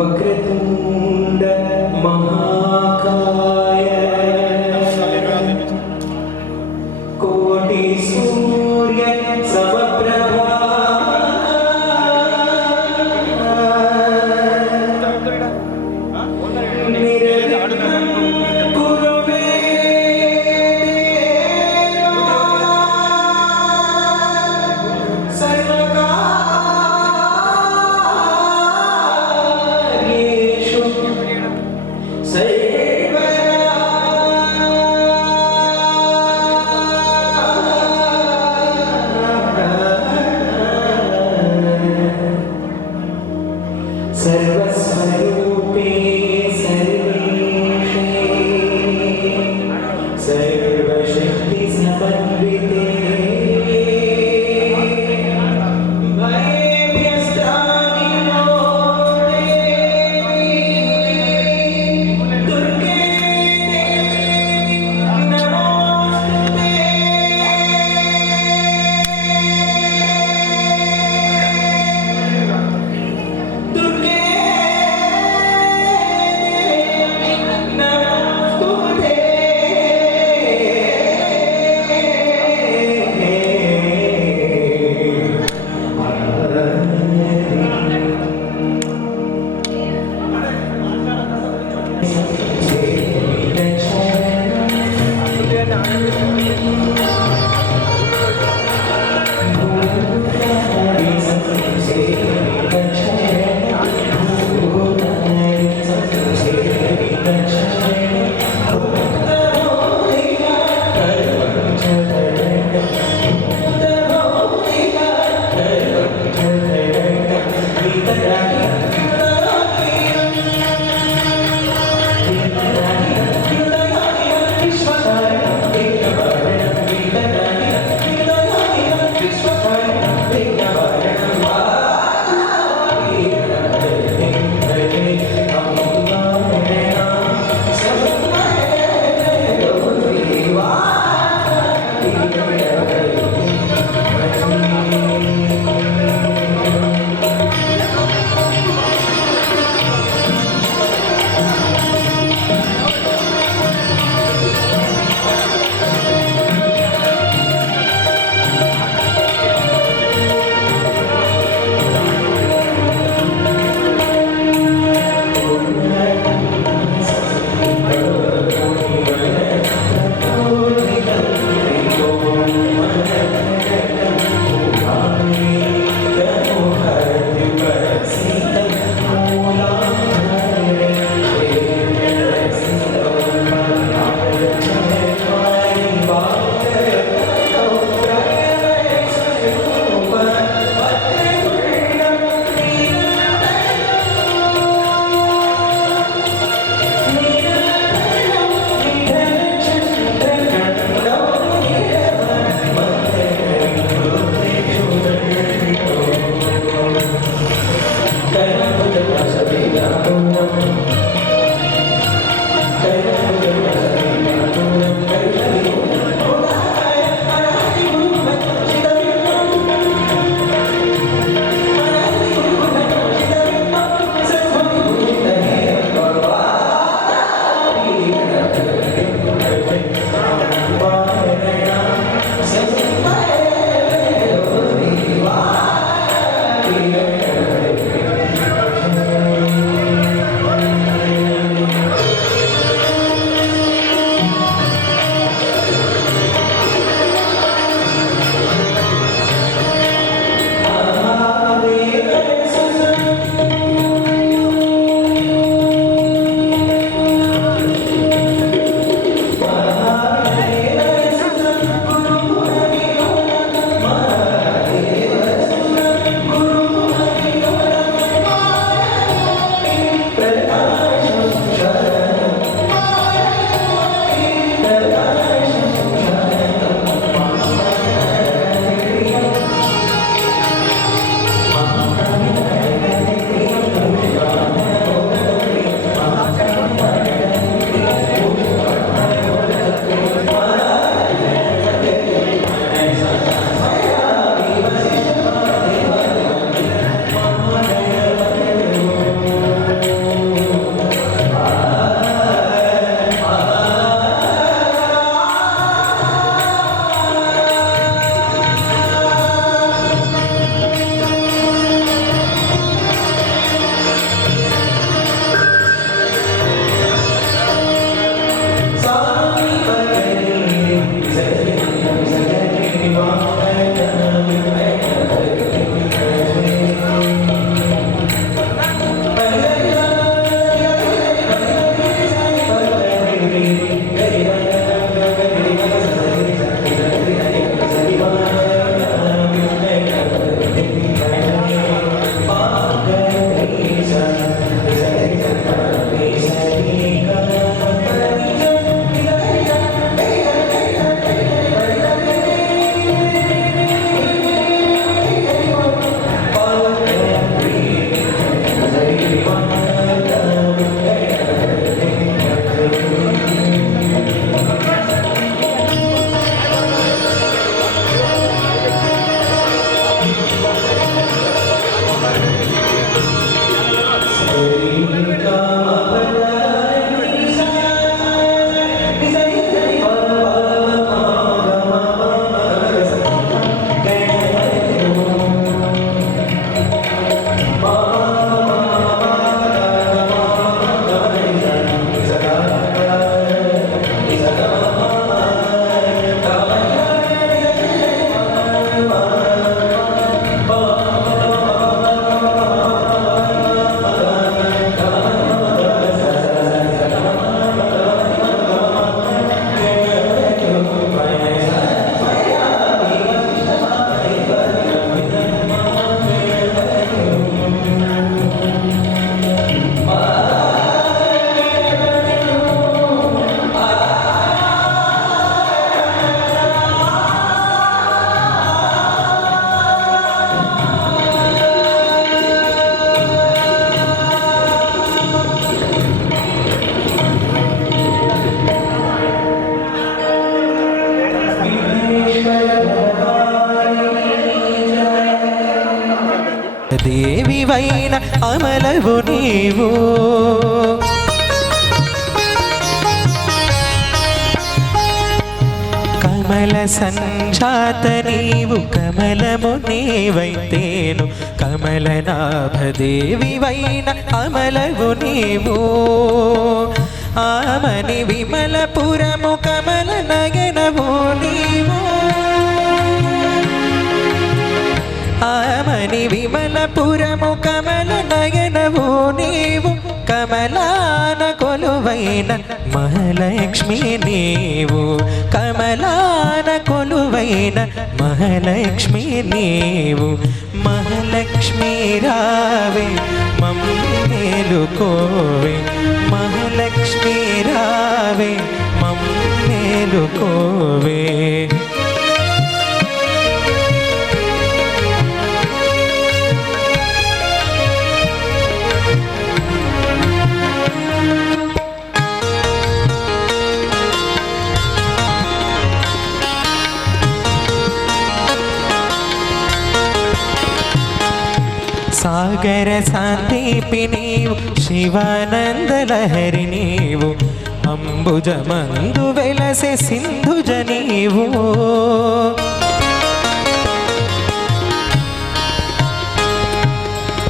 वक्रतुंड महाकाय कोटि सूर्य समप्रभा say దేవివైన అమలవు నీవు. కమల సంజాత నీవు కమలము నీవైతేను కమలనాభదేవివైన అమలవు నీవు. ఆమని విమలపురము కమల నయనవు నీవు. ఆమని విమలపురము కమల నయనవు నీవు. కమలాన కొలువైన మహాలక్ష్మి నీవు. కమలాన కొలువైన మహాలక్ష్మి నీవు. మహాలక్ష్మి రావే మమ్మేలుకోవే. మహాలక్ష్మి రావే మమ్మేలుకోవే. సాగర సందీపి నీవు శివానందలహరి నీవు. అంబుజమందు వెలసే సింధుజ నీవు.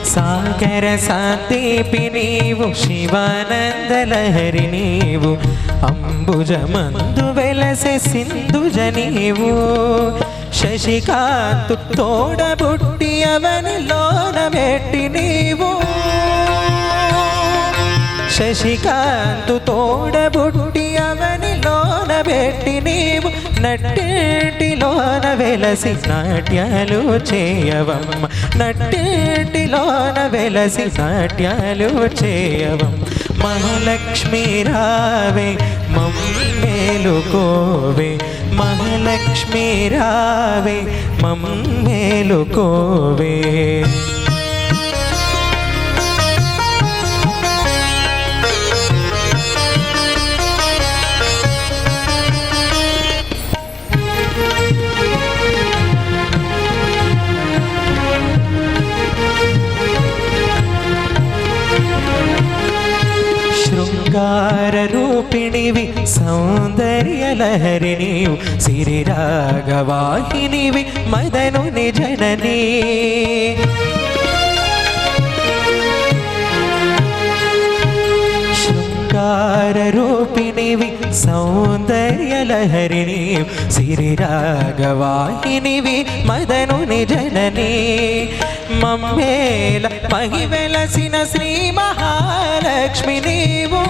సాగర సందీపి నీవు శివానందలహరి నీవు. అంబుజమందు వెలసే సింధుజ నీవు. శశికాంతు తోడబుట్టి అవనిలోన పెట్టి నీవు. శశికాంతు తోడబుట్టి అవనిలోన పెట్టి నీవు. నట్టేటిలోన వెలసి నాట్యాలు చేయవమ్మ. నట్టేటిలోన వెలసి నాట్యాలు చేయవమ్మ. మహాలక్ష్మి రావే మమ్మేలుకోవే. మహాలక్ష్మి రావే మమ్మేలుకోవే. శృంగార రూపిణివి సౌందర్యలహరి నీవు. సిరిరాగవాహినివి మదనుని జననీ. శృంగార రూపిణివి సౌందర్యలహరి నీవు. సిరిరాగవాహినివి మదనుని జననీ. మమ్మేల మహివెలసిన శ్రీ మహాలక్ష్మి నీవు.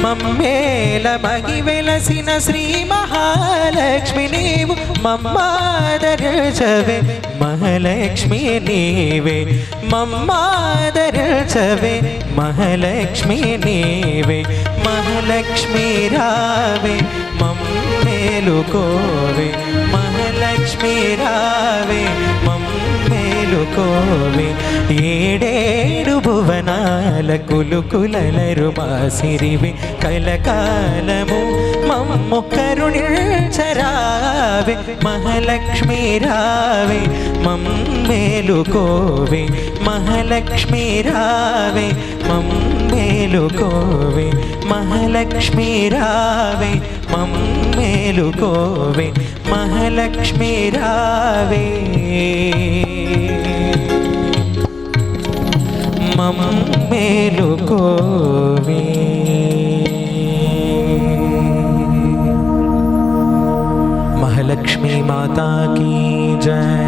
మమ్మేల మహివెలసిన శ్రీ మహాలక్ష్మి నీవు. మమ్మాదరించవే మహాలక్ష్మి నీవే. మమ్మాదరించవే మహాలక్ష్మి నీవే. మహాలక్ష్మి రావే మమ్మేలుకోవే. మహాలక్ష్మి రావే మమ్మేలుకోవే. ఏడేడు భువనాల కులుకులరు మాసిరివి. కలకాలము మమ్ము కరుణించరావే. మహాలక్ష్మి రావే మమ్మేలుకోవే. మహాలక్ష్మి రావే మమ్మేలుకోవే. మహాలక్ష్మి రావే మమ్మేలుకోవే. మహాలక్ష్మి రావే మమ్మేలుకోవే. महालक्ष्मी माता की जय.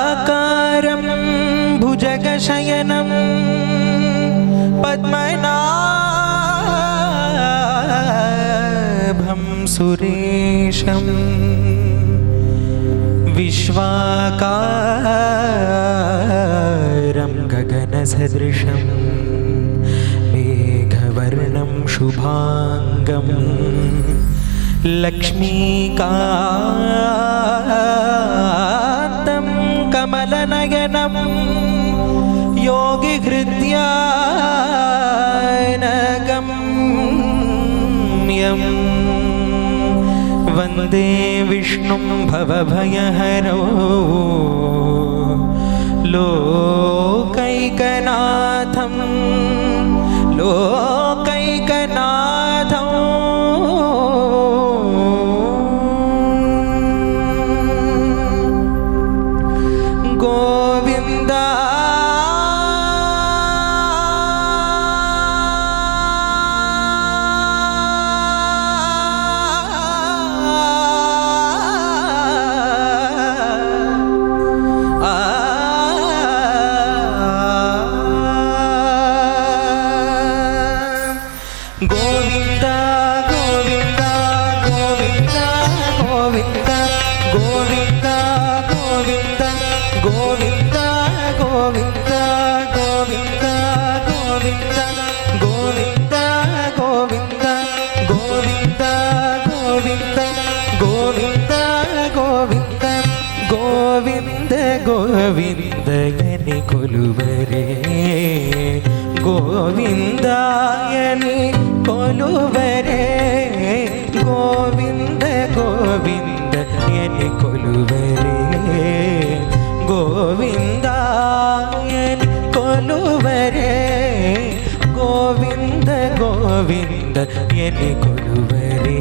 शान्ताकारं भुजगशयनं पद्मनाभं सुरेशं विश्वाकारं गगनसदृशं सदृशं मेघवर्णं शुभाङ्गं लक्ष्मीकान्तं कमलनयनं योगिहृद्यानगम्यं वन्दे विष्णुं भवभयहरौ लोकैकनाथं गोविन्द गोविन्द गोविन्द गोविन्द गोविन्द गोविन्द गोविन्द गोविन्द गोविन्द गोविन्द गोविन्द गोविन्द गोविन्द गोविन्द गोविन्द गोविन्द गोविन्द गोविन्द गोविन्दयनि कोलुवरे गोविन्दायनि कोलुवरे गोविन्द गोविन्दयनि कोलुवरे गोविन्दायनि कोलुवरे गोविन्द गोविन्दयनि कोलुवरे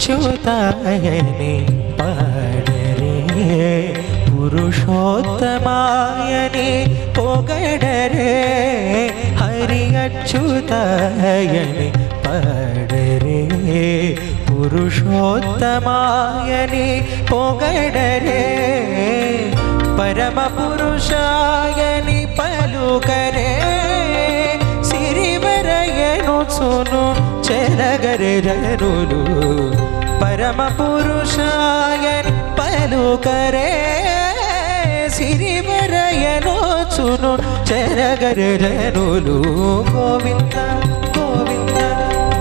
अच्युतायनि पाडरे पुरुषोत्तमायनि पोगडरे हरि अच्युतायनि पाडरे पुरुषोत्तमायनि पोगडरे परमपुरुषायनि पलुकरे सिरिवरयनु सुनु చెరగరే జనులు పరమ పురుషాయని పలుకరే సిరివరయనోచును చెరగరే జనులు గోవింద గోవింద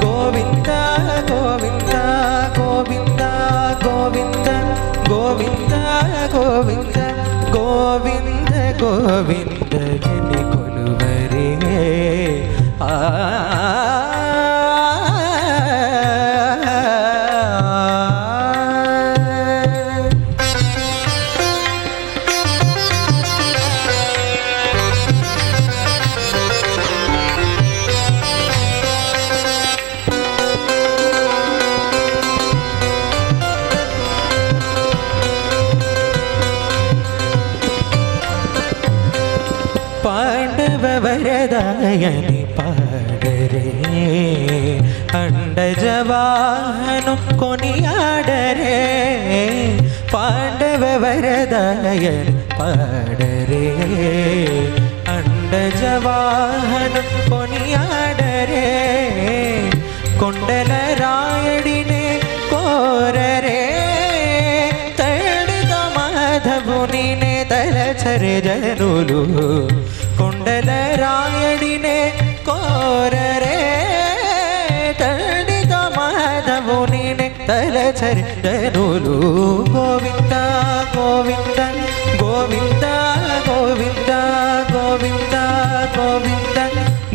గోవింద గోవింద గోవింద గోవింద గోవింద గోవింద గోవింద గోవింద జని కొలువరే వరదాయని పాడరే అండజవాహను కొనియాడరే పాండవ వరదాయని పాడరే అండజవాహను కొనియాడరే కొండల రాయడినే కోరరే తడిద మాధవునినే తలచరే జనులు కొండల రాయడినే కోరరే తడిద మాధవునినే తలచరే జనులు గోవింద గోవింద గోవింద గోవింద గోవింద గోవింద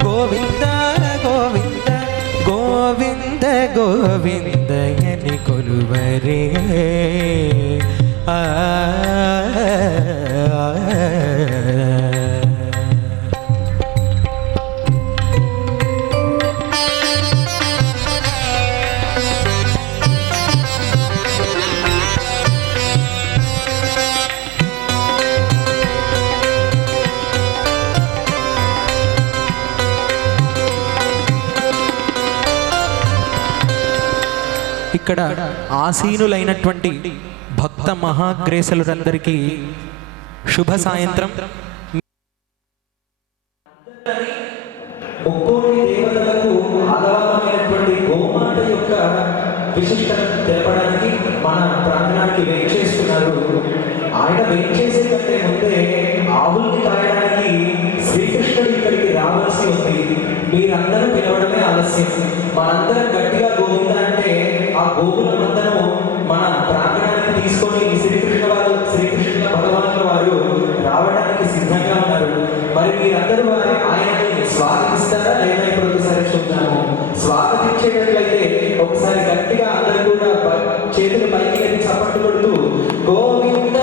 గోవింద గోవింద గోవింద గోవిందయని కొలువరే ఇక్కడ ఆసీనులైనటువంటి భక్త మహాగ్రేసులందరికీ శుభ సాయంత్రం. ఒక్కోటి దేవతలకు ఆధారమైనటువంటి గోమాత యొక్క విశిష్టతను తెలపడానికి మన ప్రాంగణానికి వేయించేస్తున్నారు. ఆయన వేయించేసే కంటే ముందే ఆవుల్ని కాయడానికి శ్రీకృష్ణుడు ఇక్కడికి రావాల్సి ఉంది. మీరందరూ పిలవడమే ఆలస్యం. మనందరం గట్టిగా గోవింద అంటే ఆ గోవుల మందను మన ప్రాంగణానికి తీసుకొని శ్రీకృష్ణ భగవానుల వారు రావడానికి సిద్ధంగా ఉన్నారు. మరి మీరందరూ ఆయనని స్వాగతిస్తారా లేదా? ఇప్పుడు ఒకసారి చూద్దాము. స్వాగతించేటట్లయితే ఒకసారి గట్టిగా అందరూ కూడా చేతులు పైకి ఎత్తి చప్పట్లు కొడుతూ గోవింద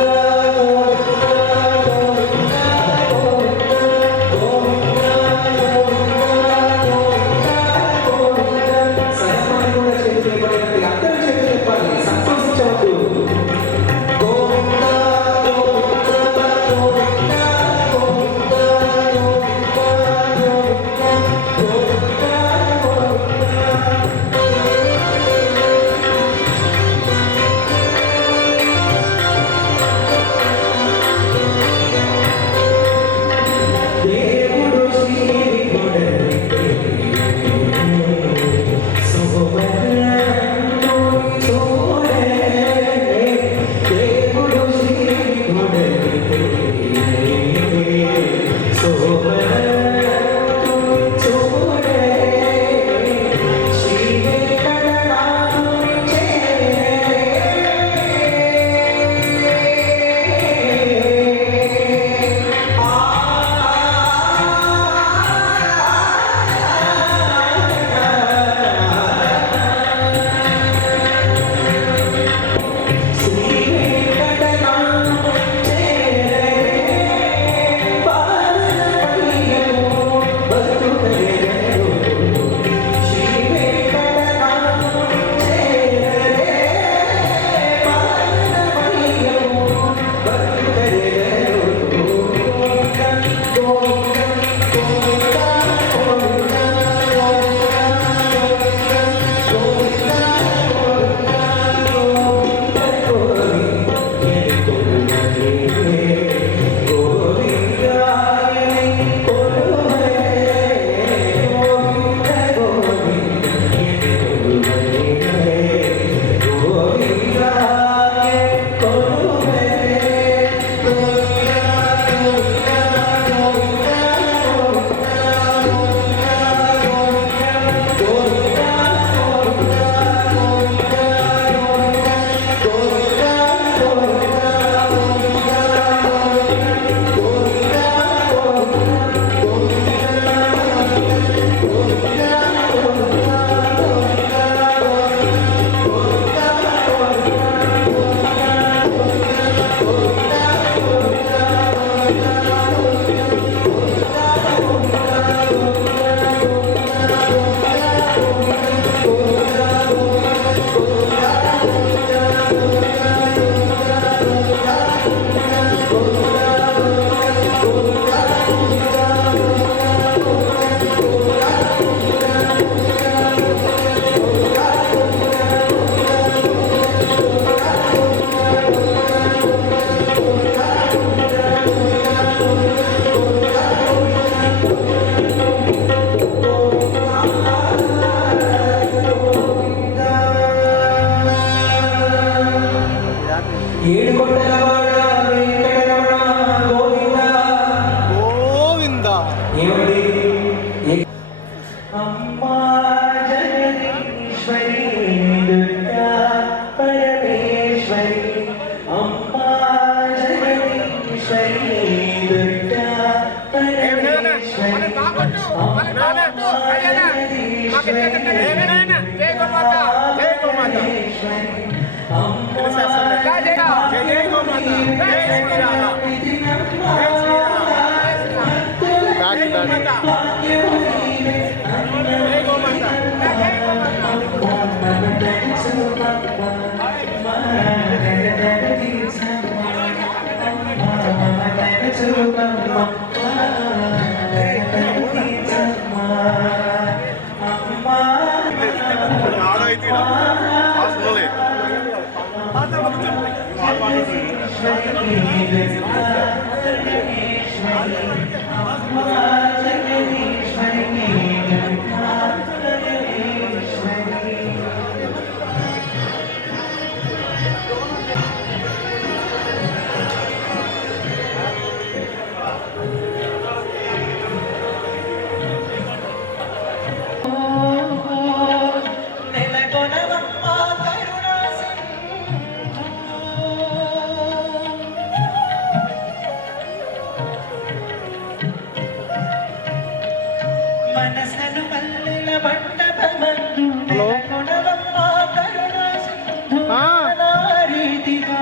మనసను మల్లెల మంటపమందు నెలకొనవమ్మ కరుణా సింధు నానారీతిగా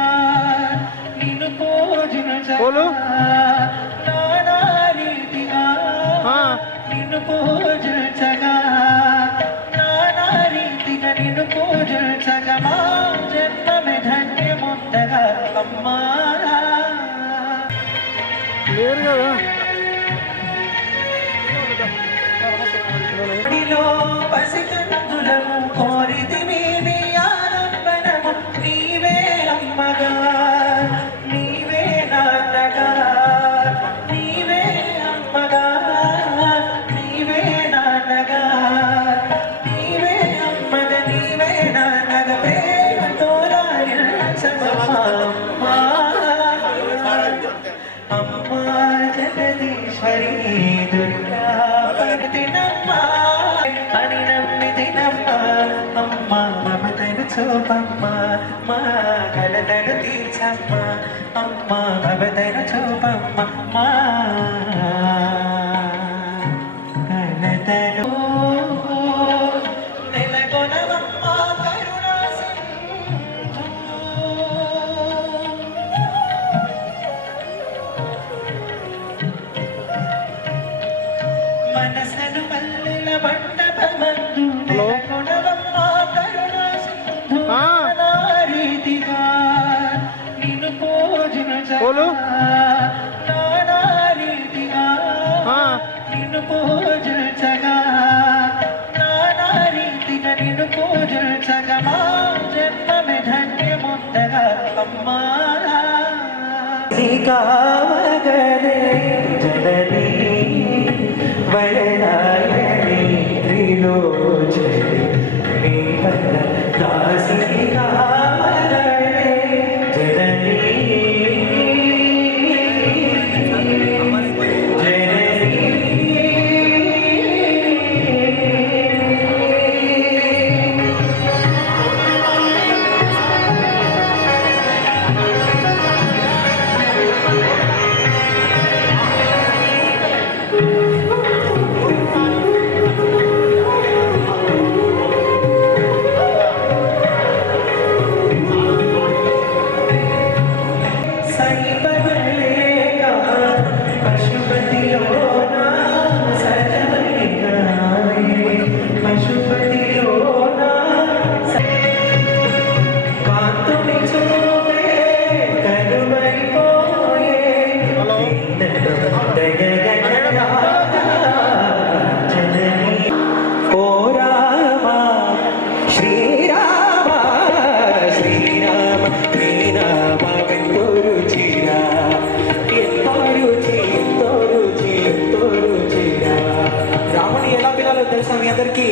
నిన్ను పూజించగా నానారీతిగా నిన్ను పూజించగా నానారీతిగా నిన్ను పూజించగా మా జన్మమే ధన్యముందగా అమ్మా లేరు కదా పసికందులము కోరితివి నీ ఆలంబనము నీవే అమ్మగా నీవే నాన్నగా నీవే అమ్మగా నీవే నాన్నగా నీవే అమ్మగా నీవే నాన్నగా ప్రేమతో రాయసమమ్మా అమ్మా జగదీశ్వరి దుర్గా పడినమ్మా అని నమ్మిదినమ్మా అమ్మా మమతను చూపమ్మా మా కలతను తీర్చమ్మా అమ్మా మమతను చూపమ్మా మా కలతను నెలకొనవమ్మా కరుణా సింధు మనసను మల్లెల మంటపమందు నెలకొనవమ్మ కరుణా సింధు నానారీతిగా నిన్ను పూజించగా నానారీతిగా నిన్ను పూజించగా నానారీతిగా నిన్ను పూజించగా మా జన్మమే ధన్యముందగా అమ్మా కావగనే జననీ వరదాయని త్రిలోచని నీ పద దాసి కావగనే జననీ తెలుసా మీ అందరికీ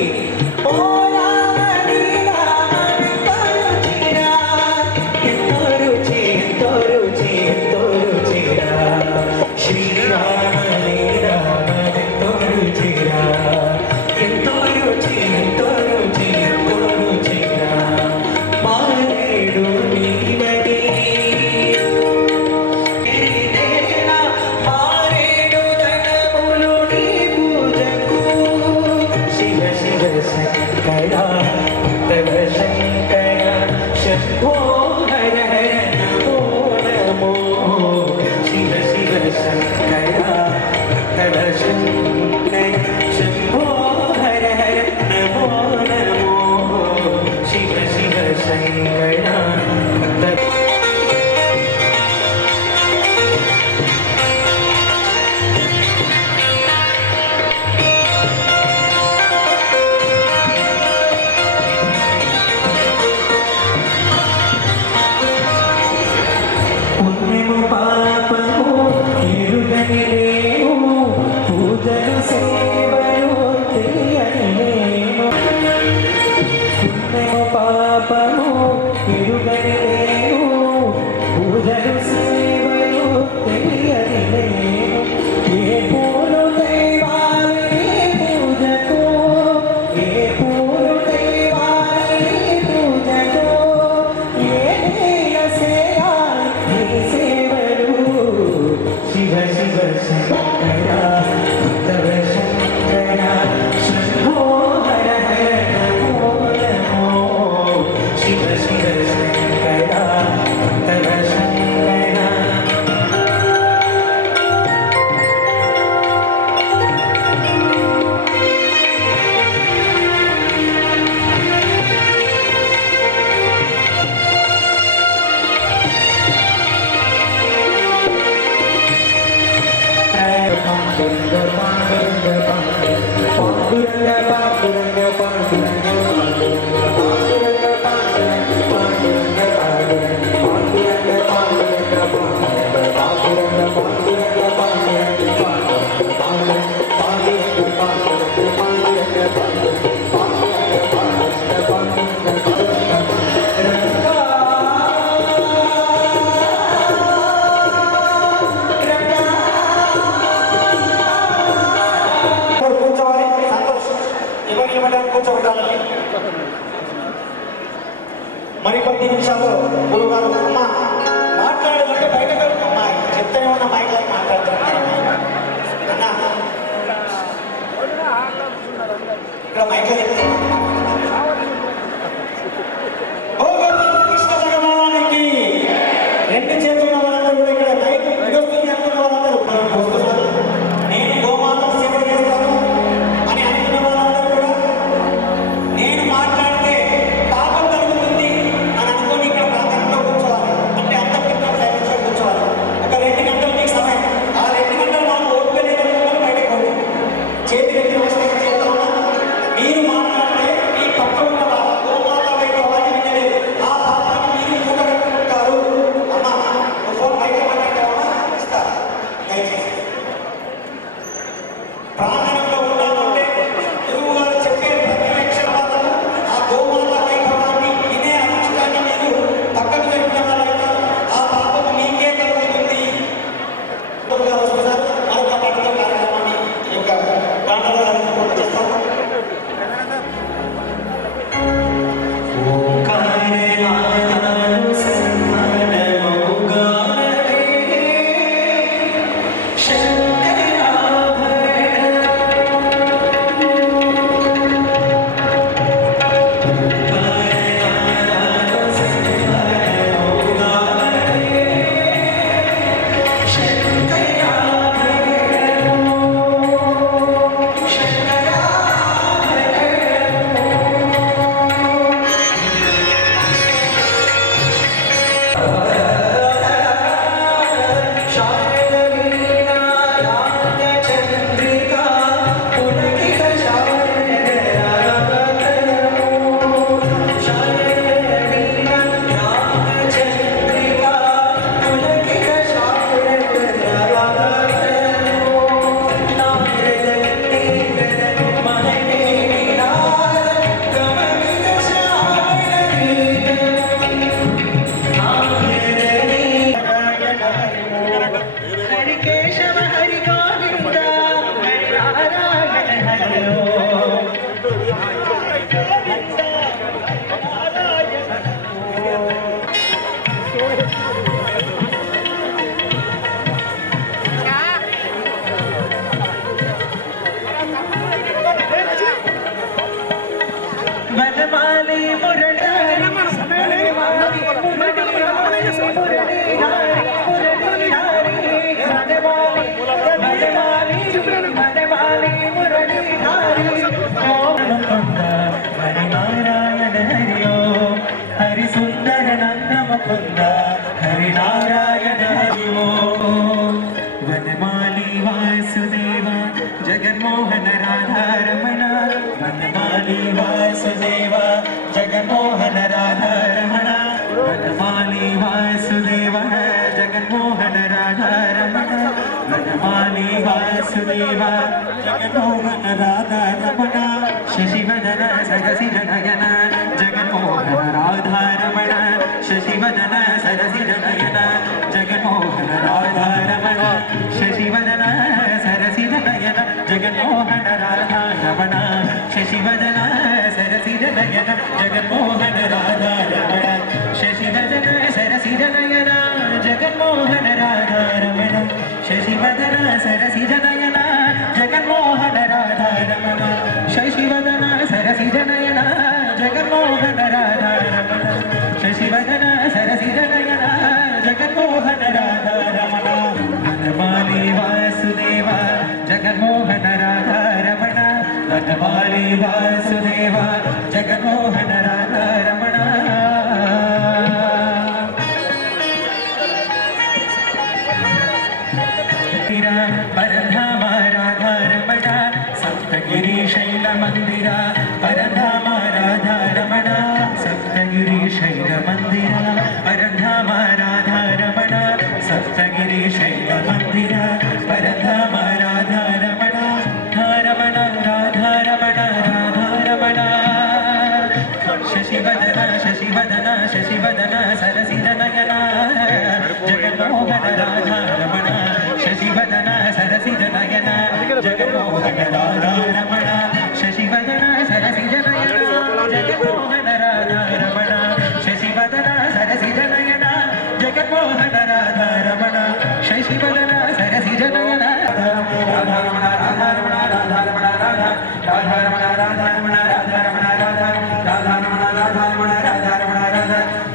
మరికొద్ది నిమిషాల్లో గురువు గారు అమ్మ మాట్లాడేదంటే బయటకు అమ్మ చెప్తానే ఉన్న మైక్ మాట్లాడుతున్నారు అన్న ఇక్కడ మైక్ కృష్ణ భగవానికి రెండు చేతుల వాళ్ళందరూ కూడా ఇక్కడ మైక్ విడొస్తుంది అనుకున్న వాళ్ళందరూ వస్తున్నారు. నేను గోమాత సేవ చేస్తాను అని అనుకున్న వాళ్ళందరూ కూడా నేను మాట్లాడితే పాపం కలుగుతుంది అని అనుకోని ఇక్కడ ప్రాంతంలో కూర్చోవాలి. అంటే అంతకంటే సైలెన్స్ గా కూర్చోవాలి. ఒక 2 గంటలు మీకు సమయం. ఆ 2 గంటలు మాకు ఓపిక లేదనుకుని బయటకు పోండి. చేతి వ్యక్తి వస్తే చేస్తామన్నా మీరు మాట్లాడితే మీ పక్క ఉన్న వాళ్ళు గోమాత వైపు వాళ్ళు వినలేదు. ఆ పాపాన్ని మీరు చూడగలుగుతారు. అమ్మా ఫోన్ బయట మాట్లాడతావా ఇస్తారు దయచేసి ప్రాంగణంలో ఉన్నామంటే గురువు గారు చెప్పే ప్రతి అక్షరాలను ఆ గోమాత వైభవాన్ని వినే అనుష్ఠాన్ని మీరు పక్కకు జరిపిన వాళ్ళైనా ఆ పాపం మీకే కలుగుతుంది. గురువు గారు వస్తున్నారు. మరొక పాటతో కార్యక్రమాన్ని ఈ యొక్క ప్రాంగణంలో పూర్తి చేస్తాము. జగన్మోహన రాధారమణ వనమాలి వాసుదేవ జగన్మోహన రాధారమణ వనమాలి వాసుదేవ జగన్మోహన రాధారమణ వనమాలి వాసుదేవ జగన్మోహన రాధారమణ శశివదన సరసిజ నయన జగన్మోహన రాధారమణ శశివదన సరసిజ నయన జగన్మోహన రాధారమణ శశివదన సరసిజ నయన జగన్మోహన రాధారమణ శశివదన సరసిజ నయన జగన్మోహన రాధారమణ శశివదన సరసిజ నయన జగన్మోహన రాధారమణ శశివదన సరసిజ నయన జగన్మోహన రాధారమణ శశివదన సరసిజ నయన జగన్మోహన రాధారమణ శశివదన సరసిజ నయన జగన్మోహన రాధారమణ వనమాలి వాసుదేవ జగన్మోహన రాధారమణ వనమాలి వాసుదేవ జగన్మోహన రాధారమణ పరధామ రాధారమణ సప్తగిరి శైల మందిర పరధామ రాధారమణ సప్తగిరి శైల మందిర పరధామ రాధారమణ సప్తగిరి శైల మందిర పరధామ రాధారమణ ధారమణ రాధారమణ రాధారమణ శశివదన శశివదన శశివదన సరసిజనయన జగన్మోహన రాధారమణ శశివదన సరసిజనయన జగన్మోహన రాధారమణ శశివదన సరసిజనయన జగన్మోహన రాధారమణ శశివదన సరసిజనయన జగన్మోహన రాధారమణ శశివదన సరసిజనయన రాధారమణ రాధారమణ రాధారమణ రాధారమణ రాధారమణ రాధారమణ రాధారమణ రాధారమణ రాధారమణ రాధారమణ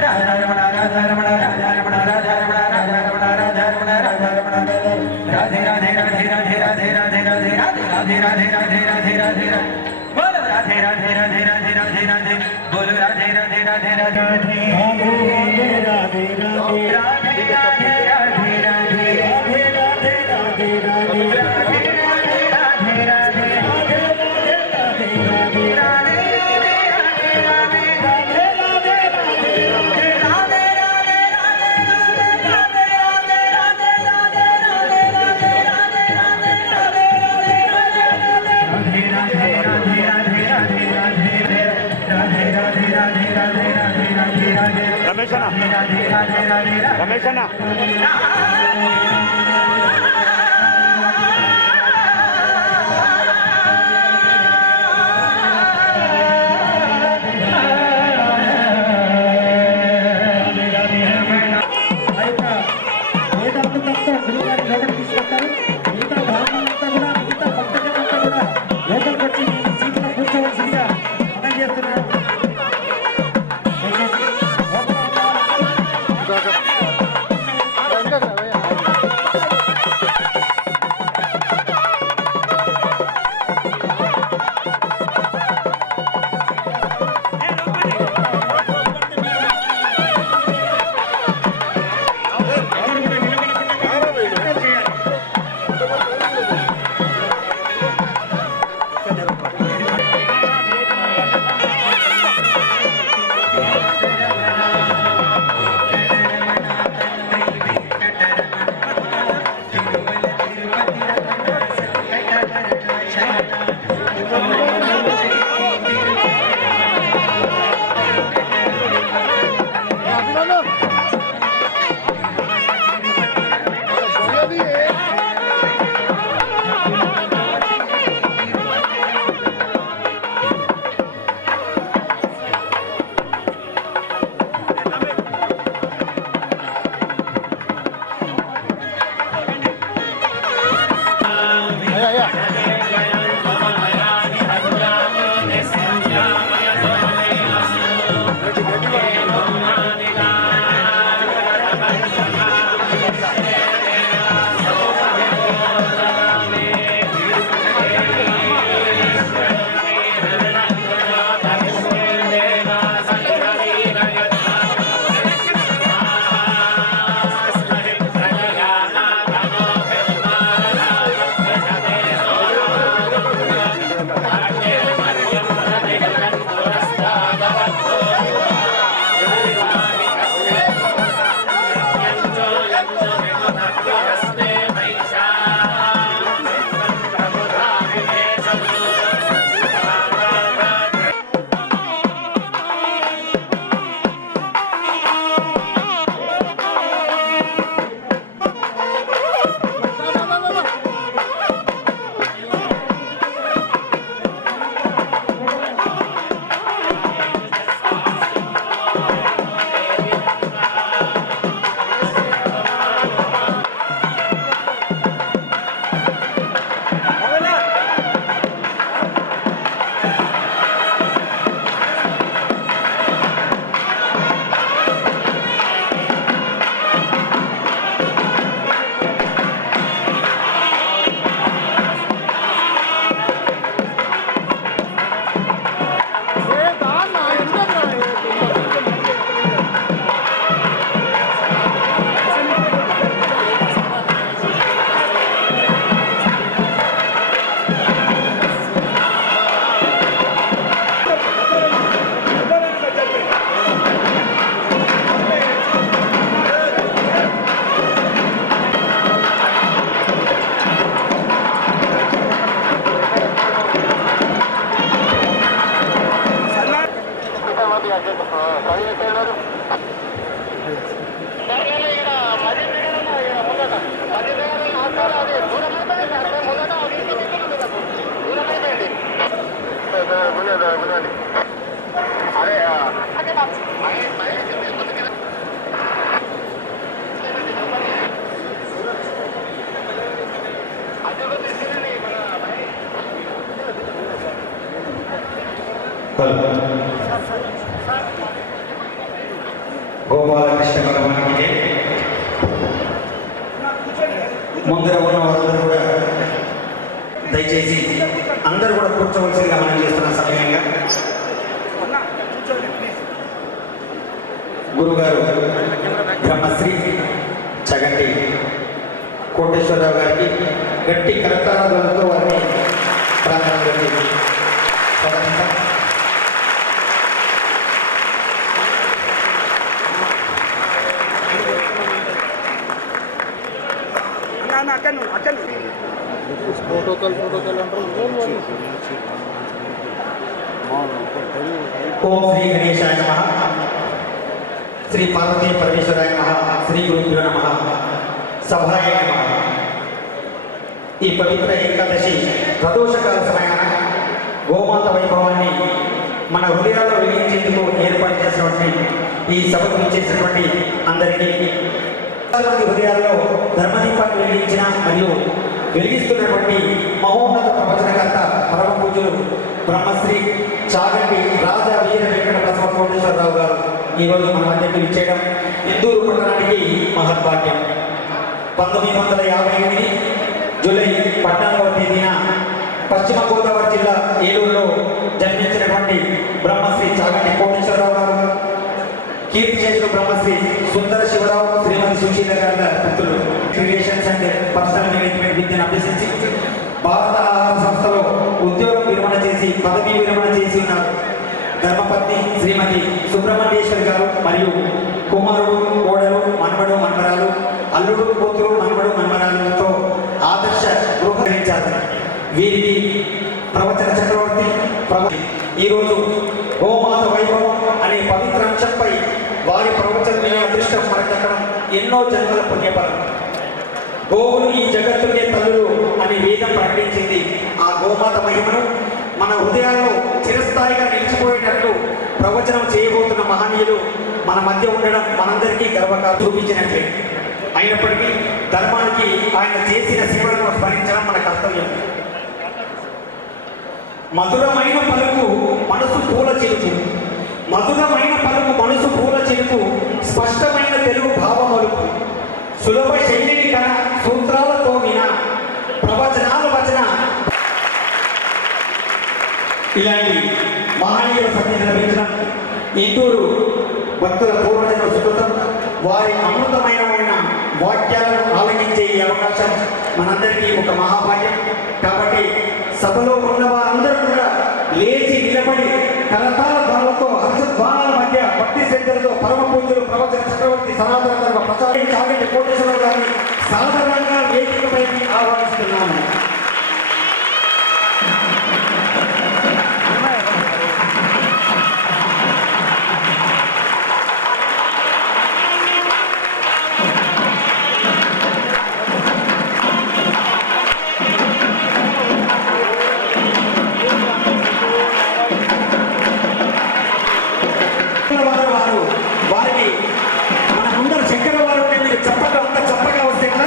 రాధారమణ రాధారమణ రాధారమణ రాధారమణ రాధారమణ రాధారమణ రాధే రాధే రాధే రాధే రాధే రాధే రాధే రాధే రాధे राधे राधे राधे बोलो राधे राधे राधे राधे राधे राधे बोलो राधे राधे राधे राधे राधे राधे राधे राधे राधे राधे राधे राधे राधे राधे राधे रमेश रमेश Enggak, గోపాలకృష్ణ భగవానికి ముందర ఉన్న వారందరూ కూడా దయచేసి అందరూ కూడా కూర్చోవలసిందిగా మనం చేస్తున్న సమయంగా గురుగారు బ్రహ్మశ్రీ చగంటి కోటేశ్వరరావు గారికి గట్టి కరతాళాలతో వారిని ప్రారంభంలోకి స్వాగతిస్తాం. ప్రోటోకాల్ అంటారు. ఓం శ్రీ గణేశాయ నమః, శ్రీ పార్వతీ పరమేశ్వరాయ నమః, శ్రీ గురుభ్యో నమః, సభాయ నమః. ఈ పవిత్ర ఏకాదశి ప్రదోషకాల సమయాన గోమాత వైభవాన్ని మన హృదయాల్లో వెలిగించేందుకు ఏర్పాటు చేసినటువంటి ఈ సభకు ఇచ్చేసినటువంటి అందరికీ హృదయాల్లో ధర్మదీపాన్ని వెలిగించిన మరియు వెలిగిస్తున్నటువంటి మహోన్నత ప్రవచనకర్త పరమ పూజలు బ్రహ్మశ్రీ చాగంటి రాజా వీర వెంకట బసవ కోటేశ్వరరావు గారు ఈరోజు మన మధ్యకు ఇచ్చేయడం ఇందూరు పట్టణానికి మహద్భాగ్యం. 1958 జూలై 14వ తేదీన పశ్చిమ గోదావరి జిల్లా ఏలూరులో జన్మించినటువంటి బ్రహ్మశ్రీ చాగంటి కోటేశ్వరరావు గారు కీర్తి చేసిన బ్రహ్మశ్రీ సుందర శివరావు శ్రీమతి సుశీల గారి పుత్రులు రిలేషన్స్ అండ్ పర్సనల్ మేనేజ్మెంట్ విద్యను అభ్యసించి భారత ఆహార సంస్థలో ఉద్యోగ విరమణ చేసి పదవీ విరమణ చేసి ఉన్నారు. ధర్మపత్ని శ్రీమతి సుబ్రహ్మణ్యేశ్వరి గారు మరియు కుమారుడు కోడలు మన్మడు మన్మరాలు అల్లుడు కూతురు మన్మడు మన్మరాలతో ఆదర్శ గృహరించారు. వీరికి ప్రవచన చక్రవర్తి ఈరోజు గోమాత వైభవం అనే పవిత్ర అంశంపై వారి ప్రవచన వినే అదృష్టం మనకట్టడం ఎన్నో జన్మల పుణ్యఫలం. గోవులు ఈ జగత్తుకే తల్లులు అని వేదం ప్రకటించింది. ఆ గోమాత మహిమను మన హృదయాల్లో చిరస్థాయిగా నిలిచిపోయేటట్లు ప్రవచనం చేయబోతున్న మహనీయులు మన మధ్య ఉండడం మనందరికీ గర్వకారం చూపించినట్లే. అయినప్పటికీ ధర్మానికి ఆయన చేసిన సేవలను స్మరించడం మన కర్తవ్యం. మధురమైన పలుకు మనసు పూల చిలుకు, మధురమైన పలుకు మనసు పూల చిలుకు, స్పష్టమైన తెలుగు భావమలుపు, సులభ శైలిని కన సూత్రాలతో విన ప్రవచనాల వచన ఇలాంటి మహనీయుల సన్నిధి లభించడం ఇందూరు భక్తుల పూర్వజన్మ సుకృతం. వారి అమృతమైన వాక్యాలను ఆలకించే ఈ అవకాశం మనందరికీ ఒక మహాభాగ్యం. కాబట్టి సభలో ఉన్న వారందరూ కూడా లేచి నిలబడి కరతాళ ధ్వనులతో హర్షధ్వానాల మధ్య భక్తి శ్రద్ధలతో పరమ పూజలు ప్రవచన చక్రవర్తి సనాతన ధర్మ ప్రచారం చాగంటి కోటేశ్వరరావు గారిని సాధారణంగా వేదికపైకి ఆహ్వానిస్తున్నాము. వారికి మన ముందర చక్కెర వారు చెప్పగా అంత చెప్పగా వస్తే కదా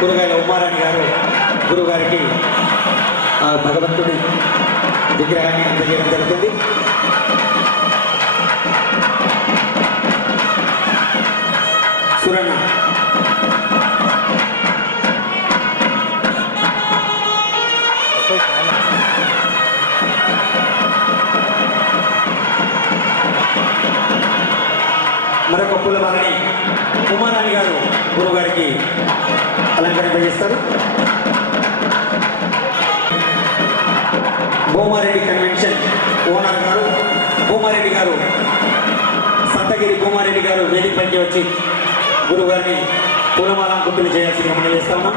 గురుగారి ఉమారాణి గారు గురుగారికి ఆ భగవంతుడి విగ్రహాన్ని అందజేయడం జరుగుతుంది. సురణ మరొక పూలమాలని ఉమారాణి గారు గురుగారికి అలంకరింపజేస్తారు. భూమారెడ్డి కన్వెన్షన్ ఓనర్ గారు భూమారెడ్డి గారు సంతగిరి భూమారెడ్డి గారు వేదికపైకి వచ్చి గురుగారిని పూలమాల గుర్తులు చేయాల్సిందిగా మనం చేస్తా ఉన్నాం.